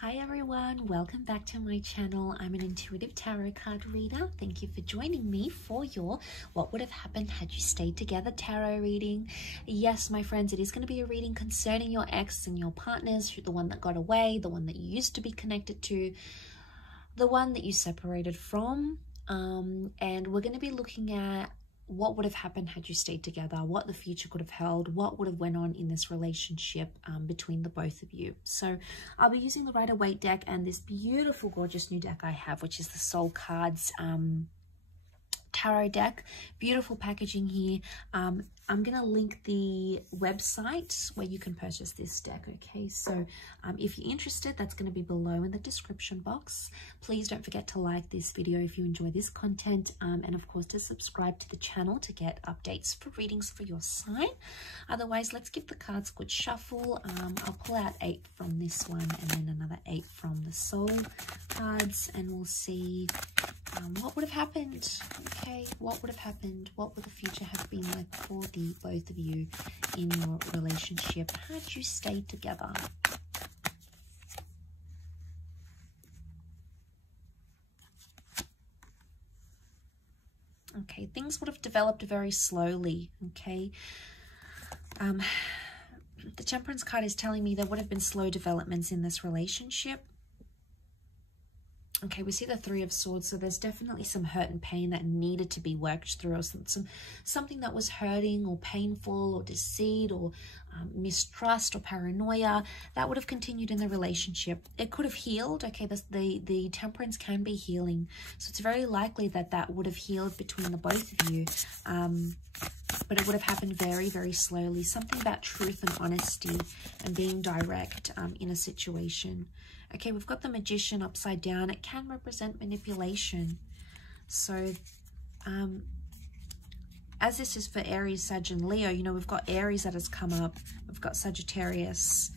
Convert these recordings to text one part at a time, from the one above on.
Hi everyone, welcome back to my channel. I'm an intuitive tarot card reader. Thank you for joining me for your What Would Have Happened Had You Stayed Together tarot reading. Yes, my friends, it is going to be a reading concerning your ex and your partners, the one that got away, the one that you used to be connected to, the one that you separated from. And we're going to be looking at what would have happened had you stayed together, what the future could have held, what would have went on in this relationship between the both of you. So I'll be using the Rider-Waite deck and this beautiful, gorgeous new deck I have, which is the Soul Cards tarot deck. Beautiful packaging here. I'm going to link the website where you can purchase this deck, okay? So if you're interested, that's going to be below in the description box. Please don't forget to like this video if you enjoy this content, and of course to subscribe to the channel to get updates for readings for your sign. Otherwise, let's give the cards a good shuffle. I'll pull out 8 from this one and then another 8 from the Soul cards, and we'll see what would have happened. Okay, what would have happened? What would the future have been like for the both of you in your relationship had you stayed together? Okay, things would have developed very slowly. Okay, the Temperance card is telling me there would have been slow developments in this relationship. Okay, we see the Three of Swords, so there's definitely some hurt and pain that needed to be worked through, or something that was hurting or painful or deceit or mistrust or paranoia that would have continued in the relationship. It could have healed. Okay, the Temperance can be healing, so it's very likely that that would have healed between the both of you, but it would have happened very, very slowly. Something about truth and honesty and being direct in a situation. Okay, we've got the Magician upside down. It can represent manipulation. So, as this is for Aries, Sag, and Leo, you know, we've got Aries that has come up. We've got Sagittarius.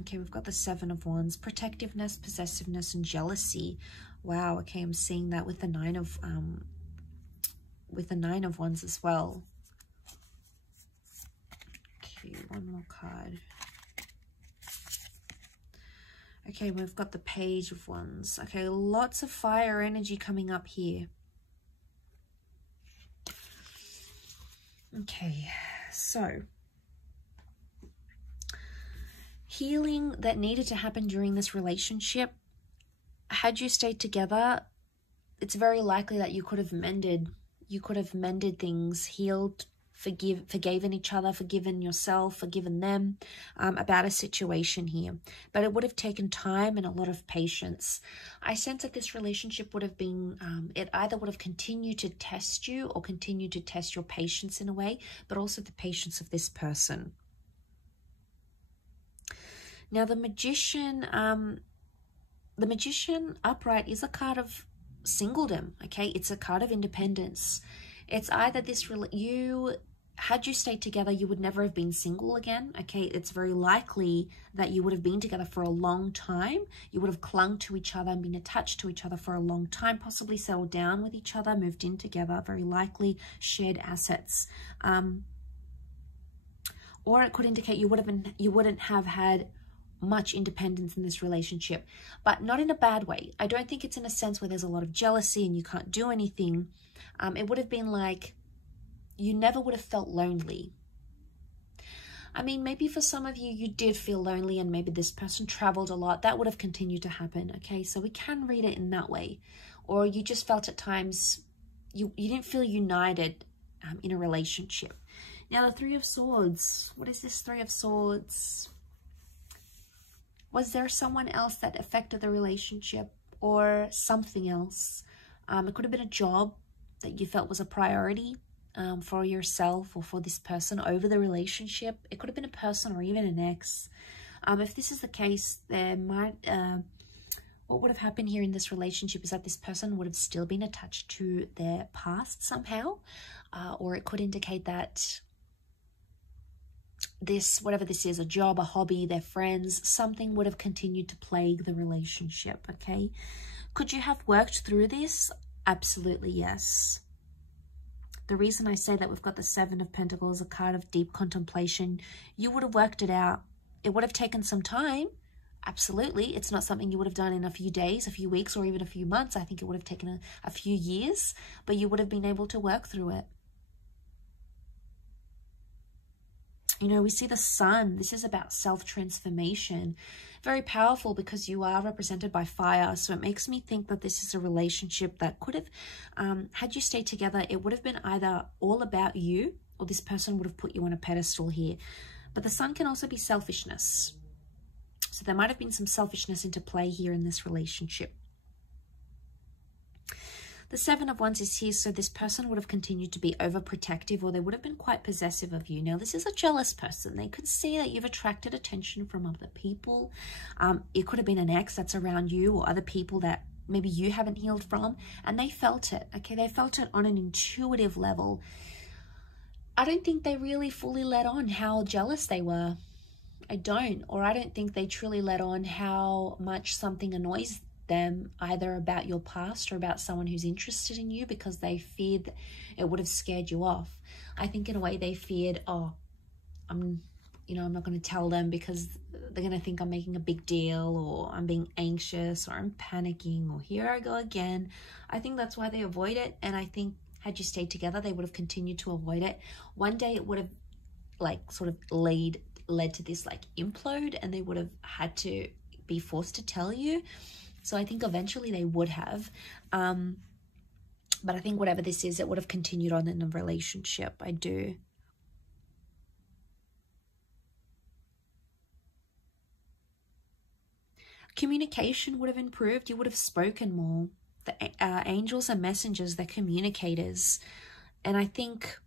Okay, we've got the Seven of Wands. Protectiveness, possessiveness, and jealousy. Wow, okay, I'm seeing that with the Nine of Wands as well. Okay, one more card. Okay, we've got the Page of Wands. Okay, lots of fire energy coming up here. Okay, so healing that needed to happen during this relationship. Had you stayed together, it's very likely that you could have mended things, healed, forgiven each other, forgiven yourself, forgiven them about a situation here. But it would have taken time and a lot of patience. I sense that this relationship would have been, it either would have continued to test you or continued to test your patience in a way, but also the patience of this person. Now the Magician upright is a card of singledom, okay? It's a card of independence. It's either this, had you stayed together, you would never have been single again, okay? It's very likely that you would have been together for a long time. You would have clung to each other and been attached to each other for a long time, possibly settled down with each other, moved in together, very likely shared assets. Or it could indicate you wouldn't have had much independence in this relationship, but not in a bad way. I don't think it's in a sense where there's a lot of jealousy and you can't do anything. It would have been like you never would have felt lonely. I mean, maybe for some of you, you did feel lonely and maybe this person traveled a lot. That would have continued to happen, okay? So we can read it in that way. Or you just felt at times you didn't feel united in a relationship. Now, the Three of Swords. What is this Three of Swords? Was there someone else that affected the relationship or something else? It could have been a job that you felt was a priority for yourself or for this person over the relationship. It could have been a person or even an ex. If this is the case, there might, what would have happened here in this relationship is that this person would have still been attached to their past somehow, or it could indicate that this, whatever this is, a job, a hobby, their friends, something would have continued to plague the relationship, okay? Could you have worked through this? Absolutely, yes. The reason I say that we've got the Seven of Pentacles, a card of deep contemplation, you would have worked it out. It would have taken some time, Absolutely, it's not something you would have done in a few days, a few weeks, or even a few months. I think it would have taken a few years, but you would have been able to work through it. You know, we see the sun. This is about self-transformation. Very powerful because you are represented by fire. So it makes me think that this is a relationship that could have, had you stayed together, it would have been either all about you or this person would have put you on a pedestal here. But the sun can also be selfishness. So there might have been some selfishness into play here in this relationship. The Seven of Wands is here, so this person would have continued to be overprotective, or they would have been quite possessive of you. Now, this is a jealous person. They could see that you've attracted attention from other people. It could have been an ex that's around you or other people that maybe you haven't healed from, and they felt it, okay? They felt it on an intuitive level. I don't think they really fully let on how jealous they were. I don't think they truly let on how much something annoys them, either about your past or about someone who's interested in you, because they feared that it would have scared you off. I think in a way they feared, oh, I'm not going to tell them because they're going to think I'm making a big deal, or I'm being anxious, or I'm panicking, or here I go again. I think that's why they avoid it. And I think had you stayed together, they would have continued to avoid it. One day it would have like sort of led to this like implode, and they would have had to be forced to tell you. So I think eventually they would have, but I think whatever this is, it would have continued on in a relationship. I do. Communication would have improved. You would have spoken more. The angels are messengers, they're communicators. And I think,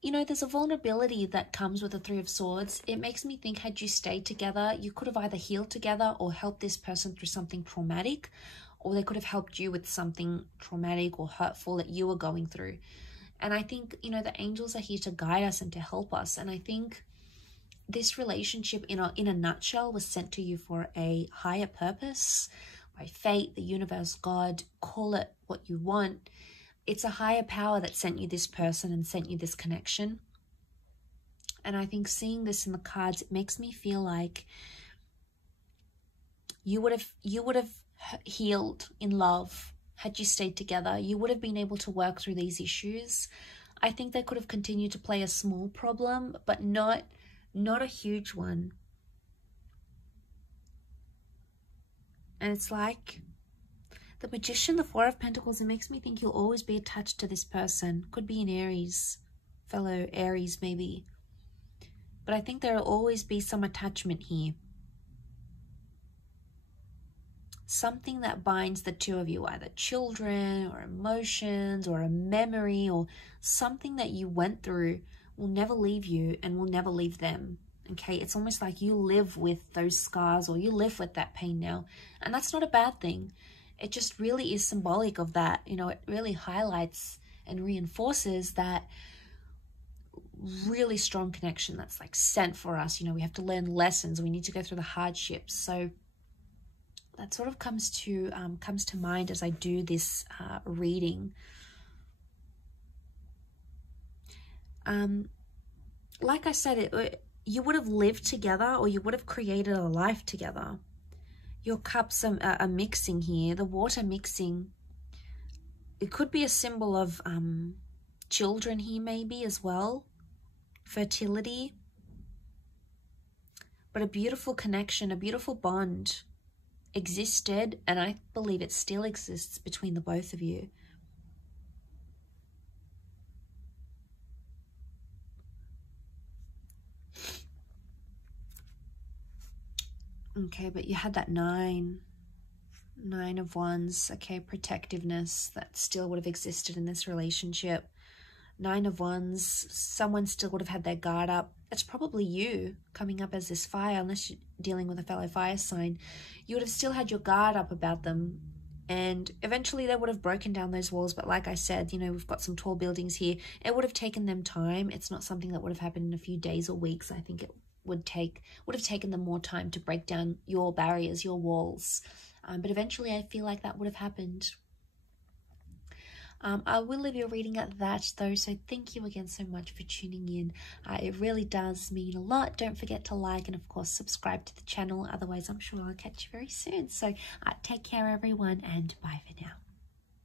you know, there's a vulnerability that comes with the Three of Swords. It makes me think, had you stayed together, you could have either healed together or helped this person through something traumatic, or they could have helped you with something traumatic or hurtful that you were going through. And I think, you know, the angels are here to guide us and to help us. And I think this relationship in a nutshell was sent to you for a higher purpose, by fate, the universe, God, call it what you want. It's a higher power that sent you this person and sent you this connection. And I think seeing this in the cards, it makes me feel like you would have healed in love had you stayed together. You would have been able to work through these issues. I think they could have continued to play a small problem, but not a huge one. And it's like the Magician, the Four of Pentacles, it makes me think you'll always be attached to this person. Could be an Aries, fellow Aries maybe. But I think there'll always be some attachment here. Something that binds the two of you, either children or emotions or a memory or something that you went through will never leave you and will never leave them. Okay, it's almost like you live with those scars, or you live with that pain now. And that's not a bad thing. It just really is symbolic of that. You know, it really highlights and reinforces that really strong connection that's like sent for us. You know, we have to learn lessons. We need to go through the hardships. So that sort of comes to mind as I do this reading. Like I said, you would have lived together, or you would have created a life together. Your cups are mixing here, the water mixing. It could be a symbol of children here maybe as well, fertility. But a beautiful connection, a beautiful bond existed, and I believe it still exists between the both of you. Okay, but you had that Nine of Wands. Okay, protectiveness that still would have existed in this relationship. Nine of Wands, someone still would have had their guard up. It's probably you coming up as this fire, unless you're dealing with a fellow fire sign. You would have still had your guard up about them. And eventually they would have broken down those walls. But like I said, you know, we've got some tall buildings here. It would have taken them time. It's not something that would have happened in a few days or weeks. I think it would have taken them more time to break down your barriers, your walls. But eventually I feel like that would have happened. I will leave your reading at that though, so thank you again so much for tuning in. It really does mean a lot. Don't forget to like and of course subscribe to the channel, otherwise I'm sure I'll catch you very soon. So take care everyone, and bye for now.